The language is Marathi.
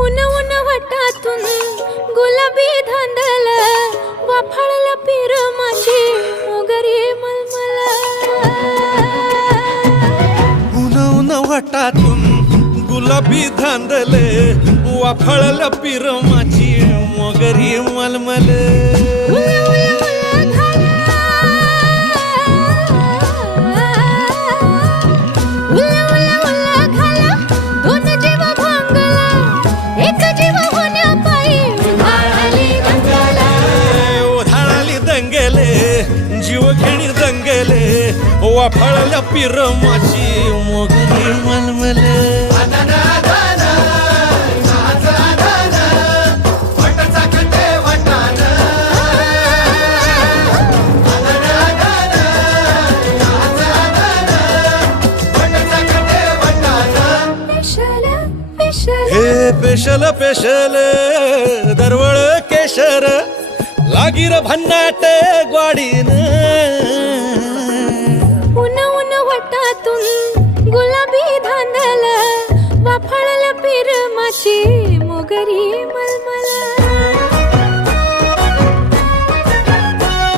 उन उन वटातून गुलाबी धांदल वाफाळला पीर माझी मोगरी मलमल उन उन वटातून गुलाबी धांदले वाफळला पीर माझी मोगरी मलमल जीव घेणी दंगले वाफाळल्या पीर माझी मोगरी मलमल हे पेशल पेशल दरवळ केशर लागीर भन्नाट ग्वाडीन उन उन वटातून गुलाबी धांदल वाफाळला पीर माझी मोगरी मलमल